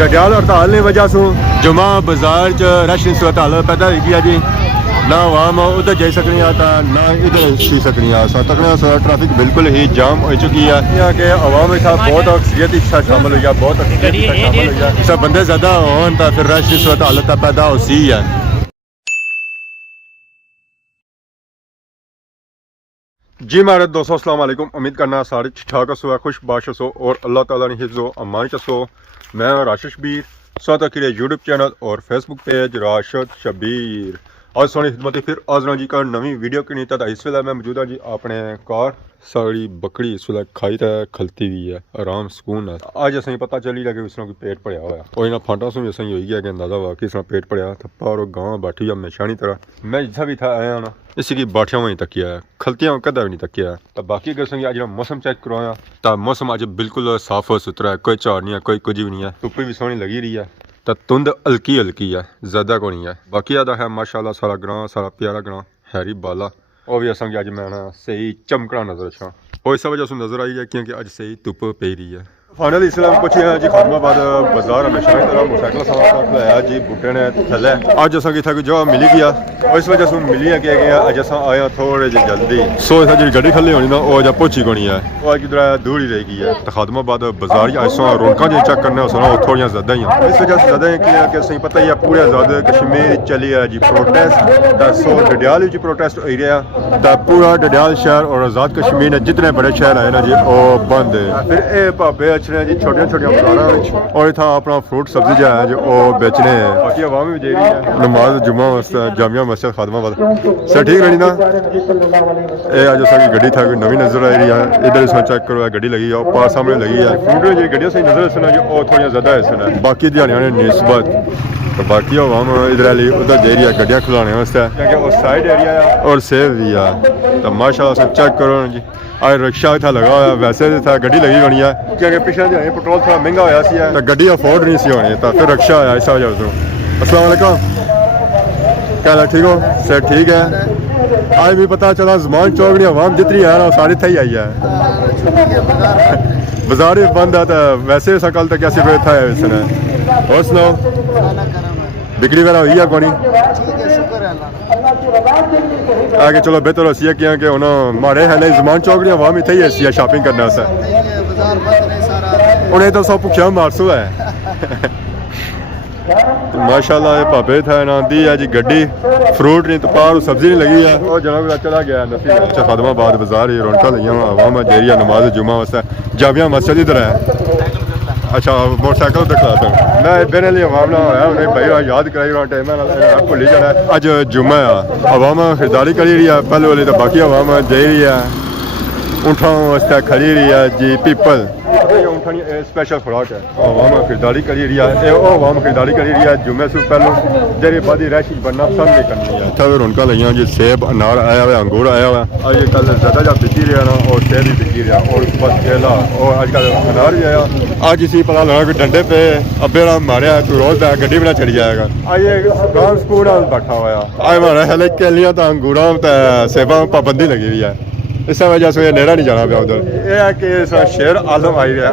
डडियाल हड़ताल की वजह से जुमा बाजार च रश की सूरत हाल पैदा हुई है जी। ना आवाम उधर जा सकनी तो ना इधर सी सकनी तकना ट्रैफिक बिल्कुल ही जाम हो चुकी है कि आवाम इतना बहुत अक्सरियत इच्छा शामिल हुई है, बहुत अक्सरियत शामिल हुई है। सब बंदे ज़्यादा होन तो फिर रश की सूरत हालत पैदा हो सी है। जी मेरे दोस्तों अस्सलाम वालेकुम, उम्मीद करना सारे ठीक ठाक हो, खुश बाश हो और अल्लाह ताला ने हिफ्ज़ो अमान चसो। मैं राशिद शबीर साथ अखिले यूट्यूब चैनल और फेसबुक पेज राशिद शबीर आज सोनी खिदमत फिर आजरा जी का नवी वीडियो की नीता इस वे मैं मौजूद हाँ जी अपने कार साड़ी बकरी इस वे खाई तो खलती हुई है, आराम सुकून है। अज असें पता चली लगे इस तरह पेट भरया हुआ और इन्होंने फांटा से भी असें हो गया कि अंदाजा हुआ कि इस तरह पेट भरया थप्पा और गांव बैठी हुई हमेशानी तरह। मैं जितना भी था आया ना इसी की बाठिया हुई तकिया है, खलतियाँ कदा भी नहीं तकिया है। तो बाकी अगर असें अज मौसम चेक करवाया तो मौसम अज बिल्कुल साफ सुथरा है, कोई झाड़ नहीं है, कोई कुछ भी नहीं है, धुप्प भी सोहनी लगी रही है। तो धुंध हल्की हल्की है, ज़्यादा को नहीं है। बाकी अदा है माशाल्लाह सारा ग्रां सारा प्यारा ग्रां हैरी बाला और भी असें अज मैं ना सही चमकना नजर अच्छा और इस वजह से नजर आई है क्योंकि अज सही धुप्प पी रही है। फाइनल इसलिए कुछ जी खादमाबाद बाजार हमेशा की तरह मोटरसाइकिल खिलाया जी बूटे ने थले अज असा कि कोई जगह मिली गया और इस वजह से मिली है कि अज अस आया थोड़े जे जल्दी सो जी गड्डी खली होनी ना वो अज पहुंची कोनी है, वो अज किधर दूर ही रह गई है। तो खादमाबाद बाजार अस रौनक जो चेक करने वो थोड़िया ज्यादा ही हैं। इस वजह से ज्यादा कि असें पता ही है पूरे आजाद कश्मीर चली है जी प्रोटेस्ट। सो डडियाल प्रोटेस्ट हो रहा है तो पूरा डडियाल शहर और आजाद कश्मीर ने जितने बड़े शहर आए ना जी वो बंद है। फिर ये भापे अच्छे जी छोटिया छोटिया दुकाना और इतना अपना फ्रूट सब्जी जो है जो वो बेचने हैं। बाकी आवाम भी दे रही है नमाज जुम्मा वास्ते जामिया मस्जिद खादमाबाद सर ठीक रही ना। ये अज असा गड्डी था नवी नजर आ रही है, इधर इसमें चेक करो गड्डी लगी है पास सामने लगी है। फ्रूट जी गड्डियां सही नजर इसमें जो वो थोड़ी ज्यादा है बाकी दिहाड़ियां ने निस्बत। तो बाकी आवाम इधर वाली उधर दे रही है गड्डियां खुलाने वास्ते क्योंकि वो साइड एरिया है और सेफ भी है। तो माशाल्लाह चेक करो जी आज रिक्शा इतना लगा हुआ, वैसे था गड्डी लगी होनी है क्योंकि पिछले दिन पेट्रोल थोड़ा महंगा होया सी तो गड्डी अफोर्ड नहीं सी होनी तो फिर रिक्शा आया इस वजह से। अस्सलाम वालेकुम, क्या हाल ठीक हो? सर ठीक है। आज भी पता चला ज़मान चौक की आवाम जितनी है ना सारी इतना ही आई है, बाजार भी बंद है। तो वैसे कल तक कैसे कोई था है इसने और सुनाओ बिक्री वगैरह हुई है कोनी? आगे चलो बेहतर हो सी है कि हमारे है नहीं ज़मान चौक की आवाम इतना ही ऐसी है शॉपिंग करने से उन्हें तो सब भुखिया मारसू है। माशाल्लाह ये भापे था ना दी है जी गड्डी फ्रूट नहीं तो पार सब्जी नहीं लगी है और जनाब चला गया नफी अच्छा खादमाबाद बाजार रौनक लगी आवाम जेरिया नमाज जुम्मा वास्ते जामिया मस्जिद इधर है। अच्छा मोटरसाइकिल दिखलाता हूँ मैं बेने लिए आवाम ना होया उन्हें भाई याद कराई टाइम भूली जाना। अज जुम्मा है आवाम खरीदारी करी रही है पहले वाली तो बाकी आवाम दे रही है ऊँठों वास्ते खड़ी रही है जी पीपल ऊँटनी स्पेशल खुराक है आवाम खरीदारी करी रही है आवाम खरीदारी करी रही है। जुम्मे से पहले जेरी बादी रैश बनना पसंद नहीं करनी है। इतना भी रौनक लगियाँ जी सेब अनार आया हुआ अंगूर आया हुआ अज कल ज़्यादा जा बिकी रहा ना और सेब भी बिकी रहा और बस केला और अजकल अनार भी आया। अज इसी पता लगा कि डंडे पे अब्बे मारिया तू रोज गड्डी बना चढ़ी जाएगा। अज गांव स्कूल बैठा हुआ अज हमारा है केलियाँ तो अंगूरों सेबा पाबंदी लगी हुई है इस वजह से नेड़ा नहीं जाना पाया उधर। यह है कि शेर आलम आई रहा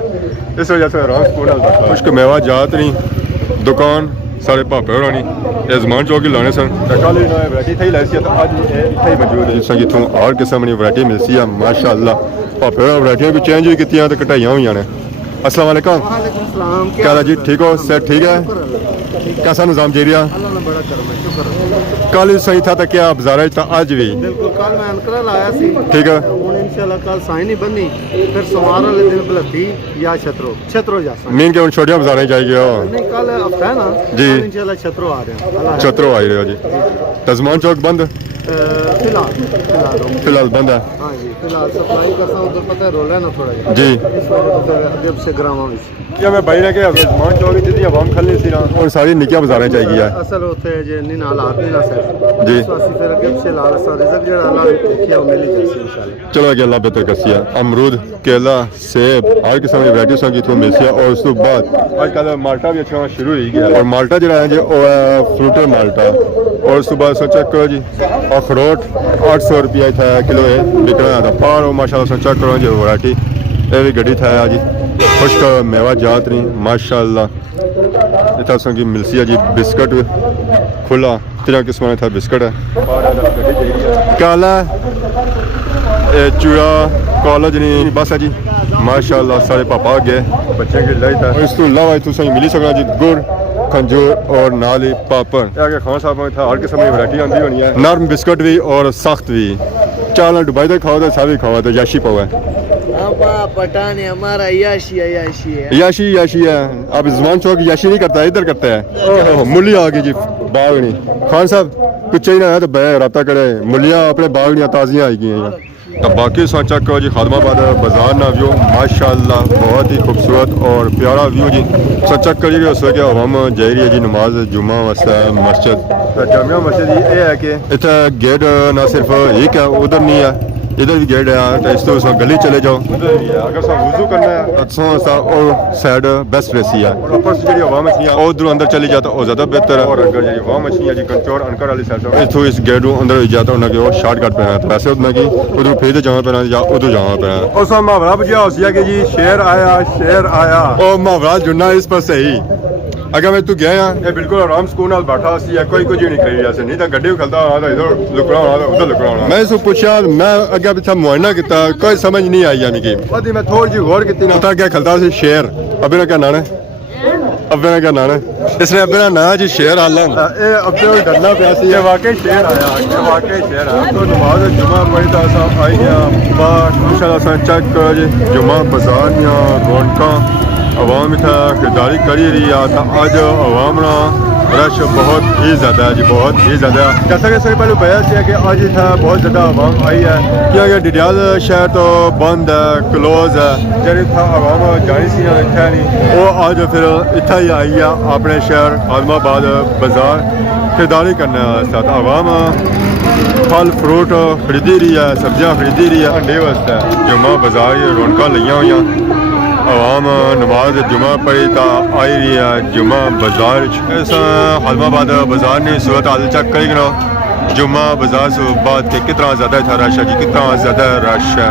इस वजह से राम स्कूल कुछ मेवा जात नहीं दुकान सारे भापे होनी ये ज़मान चौक ही लाने सन कल वैरायटी थी लाई सी तो अज इतना ही मौजूद है जिस इतों हर किस्म की वैरायटी मिलती है माशाल्लाह। भापे वैरायटियां भी चेंज भी की तो कटाइया हुई ने। अस्सलाम वालेकुम, क्या हाल जी ठीक हो? सर ठीक है, कैसा निज़ाम जेरिया? कल सही था तो क्या बाजार था आज भी? बिल्कुल कल मैं अंकल आया सी ठीक है इंशाल्लाह कल साई नहीं बनी फिर सोमवार वाले दिन बलती या छतरो जा मीन के छोटिया बाजार जाएगी नहीं कल हफ्ता है ना जी इंशाल्लाह छतरो आ रहे हैं छतरो आई रहे हो जी। तो ज़मान चौक बंद फिलहाल बंद है हाँ जी फिलहाल सप्लाई करता हूँ उधर पता है रोल है ना थोड़ा जी इस वजह से अगे से ग्रामा क्या मैं भाई ने क्या ज़मान चौक जितनी आवाम खलनी सी ना और सारी निक्कियां बाजारें चाहिए है असल होते है जे निन हालात नहीं ना सर जी इस वास्ते फिर अगे से लाल सा रिजल्ट जेड़ा अल्लाह ने देखिया मिल जैसे इंशाल्लाह। चलो अगे अल्लाह बेहतर कसिया अमरूद केला सेब हर किस्म की वैरायटी संगी इतों मिलती है और उस तो बाद आजकल माल्टा भी अच्छा शुरू हो गया और माल्टा जो है जी वो फ्रूटर माल्टा और सुबह सो चेक करो जी अखरोट 800 रुपया था किलो है बिक रहा था पार और माशाल्लाह सो चेक करो जी वैरायटी ये भी गड्डी था आज खुश्क मेवा जात नहीं माशाल्लाह इतना संगी मिलसी है जी बिस्किट खुला 3 किस्म था बिस्किट है काला चूड़ा कॉलेज नहीं बस है जी माशाल्लाह सारे पापा आ गए बच्चे के लिए था इस तो अलावा तुम मिली सकना जी गुड़ खंजूर और नाली पापड़ आगे खान साहब में था हर किस्म की वैरायटी आती होनी है नरम बिस्किट भी और सख्त भी चाल दुबई तक खाओ तो सारी खाओ तो याशी पाओ है पठान है हमारा याशी है याशी है याशी याशी है अब जमान चौक याशी नहीं करता है इधर करता है मूली आ गई जी बागनी खान साहब कुछ चाहिए ना है तो बै रब्ता करे मूलियाँ अपने बागनियाँ ताज़ियाँ आई गई हैं तो बाकी सोचा को जी खादमाबाद बाजार ना व्यू माशाल्लाह बहुत ही खूबसूरत और प्यारा व्यू जी सोचा करी उस वक्त हम जा रही है जी नमाज जुम्मा वास्ते मस्जिद जामिया मस्जिद ये है कि इतना गेट ना सिर्फ एक है उधर नहीं है इधर भी गेट है तो इस तो गली चले जाओ उधर भी है अगर सब वुजू करना है तो और साइड बेस्ट रेसी है और ऊपर से जी हवा मछलियाँ और उधर अंदर चली जाता और ज़्यादा बेहतर है और अगर जी हवा मछलियाँ जी कंचोर अनकर वाली साइड इतो इस गेट अंदर जाता उन्हें कि वो शॉर्टकट पे है वैसे उतना कि उधर फिर जाना पैना या उधर जाना पैना और सब मुहावरा बुझा उसिया कि जी शेर आया और मुहावरा जुड़ना इस पर सही अगर मैं तू गया ये बिल्कुल आराम सुकून नाल बैठा सी कोई कुछ नहीं करी जैसे नहीं तो गड्डी खलता होना तो इधर लुकड़ा होना तो उधर लुकड़ा होना मैं इसको पूछा मैं अगर पिछा मुआयना किया कोई समझ नहीं आई यानी कि मैं थोड़ी जी गौर की पता क्या खलता सी शेर अबे क्या नाम है अबे क्या नाम है इसने अबे ना नाम जी शेर आलन ये अबे डरना पिया सी ये वाकई शेर आया ये वाकई शेर आया तो नमाज जुमा पढ़ी तो सब आई गया बाहर इंशाल्लाह चेक करो जी जुमा बाजार या रौनका अवाम था खरीदारी करी रही था आज अवाम ना रश बहुत ही ज़्यादा है जी बहुत ही ज़्यादा जैसा कि सही पहले बयान किया कि आज था बहुत ज़्यादा अवाम आई है क्योंकि डिडियाल शहर तो बंद है क्लोज है जब था अवाम जानी सी इतना नहीं वो आज फिर इतना ही आई है अपने शहर आदमाबाद बाजार खरीदारी करने वास्ते अवाम फल फ्रूट खरीदी रही है सब्जियां खरीदी रही है अंडे वास्ते जुम्मा बाजार रौनक लिया हुई अवाम नमाज जुमा पढ़ी तो आई रही है जुमा बाजार इस आदमाबाद बाजार ने सूरत हाल चेक करी करो जुमा बाजार से बाद के कितना ज़्यादा था रश है जी कितना ज़्यादा रश है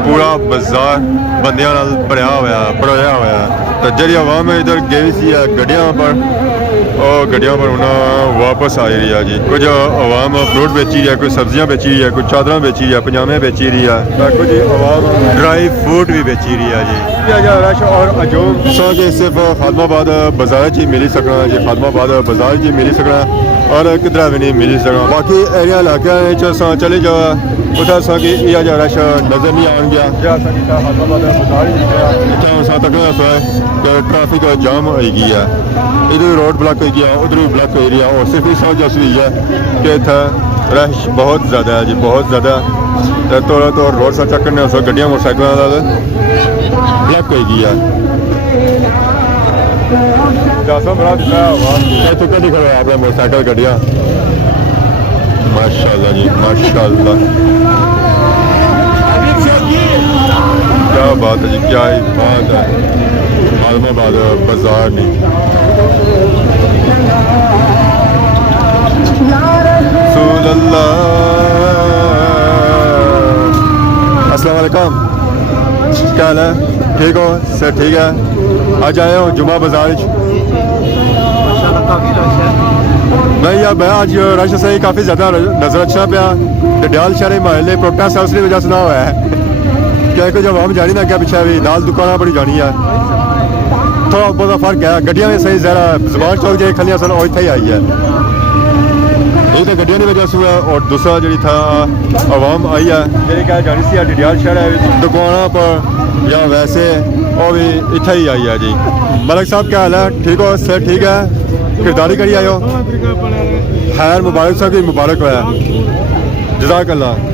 पूरा बाजार बंदियां नाल भरिया हुआ तो जी अवाम इधर गई सी गड्डियां पर और गड्डियों पर उन्हें वापस आ रही है जी कुछ अवाम फ्रूट बेची रही है कुछ सब्जियां बेची रही है कुछ चादर बेची रही है पजामे बेची रही है कुछ अवाम ड्राई फ्रूट भी बेची रही है जी रश और अजूम सो कि सिर्फ खादमाबाद बाजार ही मिली सकना जी खादमाबाद बाजार ही मिली सकना और किधर भी नहीं मिली सकना बाकी एरिया इलाके चले जाओ उधर सा कि यह जो रश नजर नहीं आन गया ट्रैफिक जाम हो गई है इधर रोड ब्लॉक हो गया उधर भी ब्लॉक हो रही है और सिर्फ इस वजह से है कि इतना रश बहुत ज़्यादा है जी बहुत ज़्यादा तो रोड सा चक्कर ने गड्डियां मोटरसाइकिल ब्लॉक हो गई है तो कभी खड़े आपने मोटरसाइकिल गड्डियां माशाल्लाह जी माशाल्लाह क्या बात है जी क्या ही बात है आदमाबाद बाजार नहीं अस्सलाम वालेकुम क्या हाल है ठीक हो सर ठीक है आज आए हो जुमा बाजार नहीं यार मैं आज रश से काफ़ी ज़्यादा नजर अच्छा पाया डिडियाल शहर महल प्रोटेस्ट है उसकी वजह से ना हुआ है क्या कुछ अवाम जानी ना क्या पीछे भी दाल दुकाना बड़ी जानी है थोड़ा बहुत फर्क है गड्डियां भी सही ज़रा जबान चौक जो खलियां सन वो इतना ही आई है एक तो गड्डियों की वजह से हुआ और दूसरा जी था अवाम आई है जी क्या जानी सी डिडियाल शहर है दुकाना पर या वैसे वो भी इतना ही आई है जी मलिक साहब क्या हाल है ठीक हो सर ठीक है खरीदारी करी आयो खैर मुबारक साहब की मुबारक होया जज़ाकल्लाह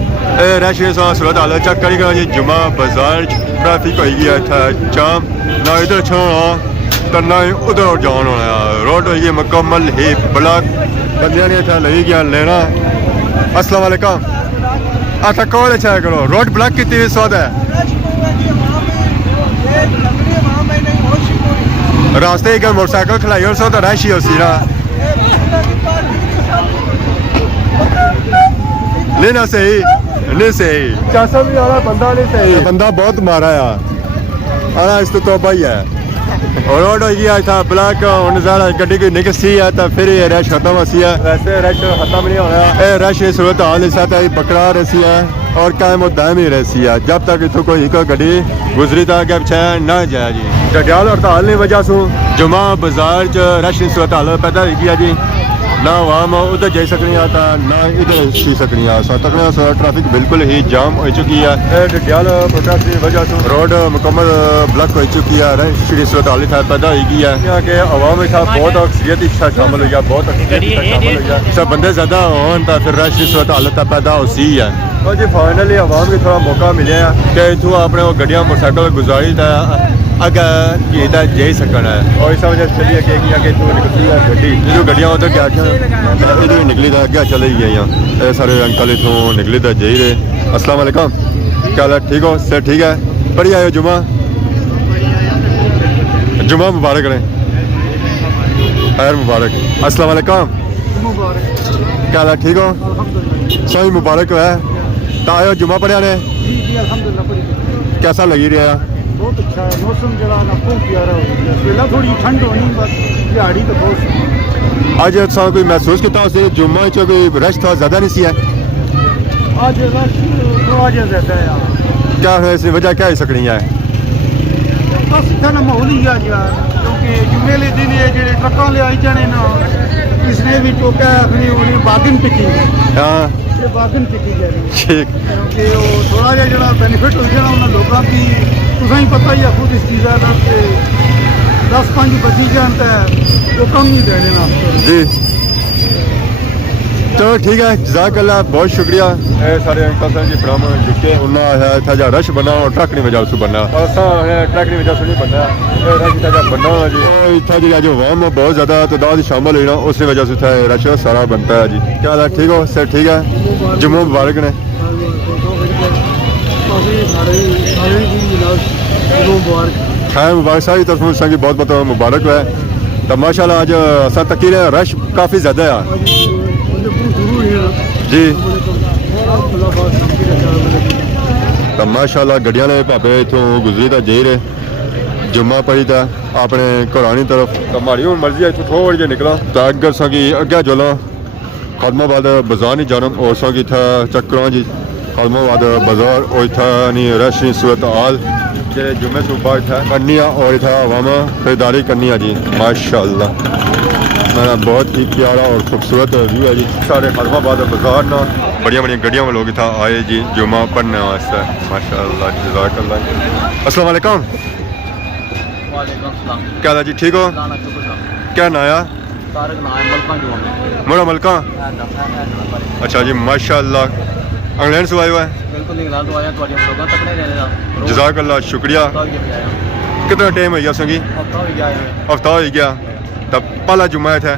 रश सूरत हाल चेक करी जी जुमा बाजार ट्रैफिक हो गया था जाम ना इधर छोड़ना तो ना उधर जान होना रोड हो गई मुकम्मल ही ब्लॉक बंदियां ने इतना लगी गया लेना अस्सलाम वालेकुम अच्छा कौन अच्छा करो रोड ब्लॉक की स्वाद है रास्ते एक मोटरसाइकिल खिलाई और सो तो रश ही होती ना लेना सही नहीं सही चाचा भी आ रहा बंदा नहीं सही बंदा बहुत मारा यार आना इस तो तौबा ही है रोड हो गया था ब्लॉक होने ज़्यादा गड्डी की निकसी है तो फिर ये रश खत्म होती है वैसे रश खत्म नहीं हो रहा ये रश सूरत हाल साथ पकड़ा रही है और कायम और दायम ही रहती है जब तक इतों कोई एक गड्डी गुजरी था अगे पिछे ना जाए जी गड्डियाल हड़ताल की वजह से जुमा बाजार च रश की सूरत हाल पैदा हो गया जी ना आवाम उधर जा सकनी था ना इधर सी सकनी तकने ट्रैफिक बिल्कुल ही जाम हो चुकी है गड्डियाल प्रोटेस्ट की वजह से रोड मुकम्मल ब्लॉक हो चुकी है रश की सूरत हाल पैदा हो गई है यहाँ के अवाम के साथ बहुत अक्सरियत के साथ शामिल हो गया बहुत अक्सरियत के साथ शामिल हो गया सब बंदे ज़्यादा होन तो फिर रश की सूरत हाल पैदा हो सी है तो जी फाइनली अवाम को थोड़ा मौका मिले कि इतों अपने गड्डियाँ मोटरसाइकिल गुजारी अगर ये जा सकना है और इस वजह से चलिए कि इतों निकली है गड्डी जो गड्डियाँ उधर क्या इधर निकली था अगर चले गई ये सारे अंकल इतों निकली था जा रहे अस्सलाम वालेकुम क्या हाल है ठीक हो सर ठीक है बढ़िया आयो जुमा जुमा मुबारक रहे खैर मुबारक अस्सलाम वालेकुम क्या हाल है ठीक हो सही मुबारक है तो आयो जुमा पढ़िया ने कैसा लगी रहा बहुत अच्छा है मौसम जरा ना खूब प्यारा हो गया पहला थोड़ी ठंड होनी बस दिहाड़ी तो बहुत आज सा कोई महसूस किया उसे जुम्मा च कोई रश था ज़्यादा नहीं सी है आज रश थोड़ा ज़्यादा है यार क्या है इसकी वजह क्या हो सकनी है बस इतना ना माहौल ही आ गया क्योंकि जुम्मे ले दिन ये जेडे ट्रकों ले आई जाने ना इसने भी टोका अपनी उन्हें बागिन पिकी हाँ ये बागिन पिकी जा रही है ठीक क्योंकि वो थोड़ा जिहा जेड़ा बेनीफिट हो जाना उन्होंने लोगों की तुसें ही पता ही है खुद इस चीज़ा का कि 10-5 बची जान तो वो कम नहीं देने ना जी चलो ठीक है जज़ाकल्लाह बहुत शुक्रिया ए सारे अंकल सन जी फ्रॉम यूके उन्होंने था जा रश बना और ट्रक नहीं वजह से बनना और ट्रक नहीं वजह से नहीं बनना रश था जा बनना जी इतना जी जो वाम बहुत ज़्यादा तादाद शामिल हुई ना उस वजह से था रश सारा बनता है जी क्या हाल है ठीक हो सर ठीक है जुम्मा मुबारक ने खैर मुबारक सारी तरफ संगी बहुत बहुत मुबारक है तो माशाल्लाह आज असा तकी रश काफ़ी ज़्यादा है जी तो माशाल्लाह गड्डियां ने भापे इतों गुजरी था जे रहे जुम्मा पढ़ी था अपने घरानी तरफ तो हमारी हूँ मर्जी है इतों थोड़ी जी निकला तो अगर संगी अग्गे चलो खदमाबाद बाजार नहीं जाना और संगी था चक्कर जी खदमाबाद बाजार और था नहीं रश नहीं सूरत हाल जे जुम्मे सुबह था करनी और इतना अवामा खरीदारी करनी है जी माशाल्लाह मेरा बहुत ही प्यारा और खूबसूरत व्यू है जी सारे खदमाबाद बाजार ना बढ़िया बढ़िया गड्डियों में लोग था आए जी जुम्मा पढ़ने वास्ते माशाल्लाह जज़ाकल्लाह अस्सलाम वालेकुम क्या हाल है जी ठीक हो क्या नाया मोड़ा मलका अच्छा जी माशाल्लाह इंग्लैंड से आए हुआ है जज़ाकल्लाह शुक्रिया कितना टाइम हो गया संगी हफ्ता हो गया तब पहला जुम्मा है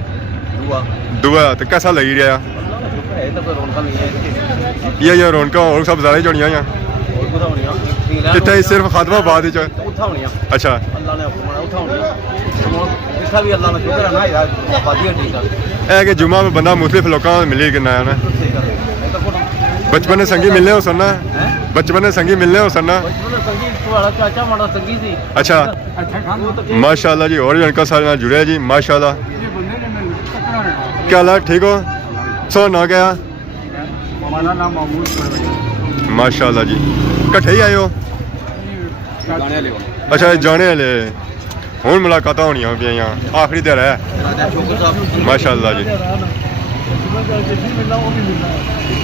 दुआ तो कैसा लगी रहा ये रौनक और सब ज़्यादा जोड़ियाँ कितने सिर्फ खादमाबाद अच्छा है कि जुम्मा में बंदा मुख्तलिफ लोगों मिली कि नया ना बचपन ने संगी मिलने हो सुनना बचपन ने संगी मिलने हो सुनना अच्छा माशाल्लाह जी और भी उनका सारे नाल जुड़े जी माशाल्लाह क्या हाल है ठीक हो सो ना क्या माशाल्लाह जी कट्ठे ही आए हो अच्छा जाने वाले हूँ मुलाकात होनी पे आखिरी दिन है माशाल्लाह जी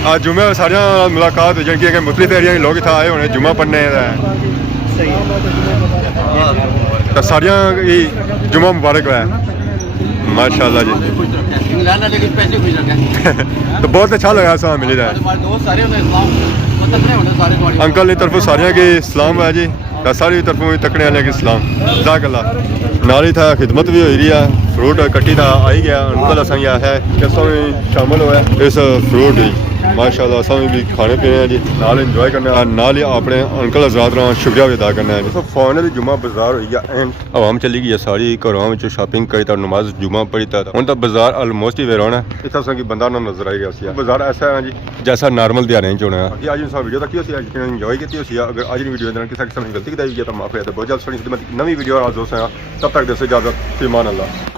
आज जुम्मे सारिया मुलाकात जिनकी मुख्तलिफ एरिया के लोग इतना आए होने जुम्मा पढ़ने तो सारिया जुम्मा मुबारक है माशाल्लाह जी तो बहुत अच्छा लगा सा मिली रहा अंकल की तरफों सारिया की सलाम है जी सारी तरफों तकने वाले की सलाम जज़ाकल्लाह नाली था खिदमत भी हो रही है ਫਰੂਟ ਕੱਟੀ ਦਾ ਆਈ ਗਿਆ ਅੰਕਲ ਅਸਾਂ ਆਇਆ ਹੈ ਕਿਸੋਂ ਵੀ ਸ਼ਾਮਲ ਹੋਇਆ ਇਸ ਫਰੂਟ ਵਿੱਚ ਮਾਸ਼ਾਅੱਲਾ ਅਸਾਂ ਵੀ ਖਾਣੇ ਪੀਣੇ ਆ ਜੀ ਨਾਲ ਇੰਜੋਏ ਕਰਨਾ ਨਾਲ ਹੀ ਆਪਣੇ ਅੰਕਲ ਹਜ਼ਰਤ ਦਾ ਸ਼ੁਕਰੀਆ ਵੀ ਅਦਾ ਕਰਨਾ ਹੈ ਜੀ ਫੋਨ ਦੀ ਜੁਮਾ ਬਾਜ਼ਾਰ ਹੋਈ ਗਿਆ ਐਂਡ ਆਵਾਮ ਚਲੀ ਗਈ ਹੈ ਸਾਰੀ ਘਰਾਂ ਵਿੱਚ ਸ਼ਾਪਿੰਗ ਕਰੀ ਤਾਂ ਨਮਾਜ਼ ਜੁਮਾ ਪੜੀ ਤਾਂ ਹੁਣ ਤਾਂ ਬਾਜ਼ਾਰ ਆਲਮੋਸਟ ਹੀ ਵੇਰਾਉਣਾ ਇੱਥੇ ਅਸਾਂ ਕੀ ਬੰਦਾ ਨਾ ਨਜ਼ਰ ਆਈ ਗਿਆ ਸੀ ਬਾਜ਼ਾਰ ਐਸਾ ਹੈ ਜੀ ਜੈਸਾ ਨਾਰਮਲ ਦਿਹਾੜੇ ਚ ਹੋਣਾ ਹੈ ਅੱਜ ਇਨਸਾਨ ਵੀਡੀਓ ਤੱਕ ਸੀ ਅੱਜ ਇੰਜੋਏ ਕੀਤੀ ਹੋਈ ਅगर आज की वीडियो के किसी किस्म की गलती की तो माफ है तो बहुत जल्द नवी वीडियो और दोस्तों तब तक जैसे इजाजत ईमान अल्लाह।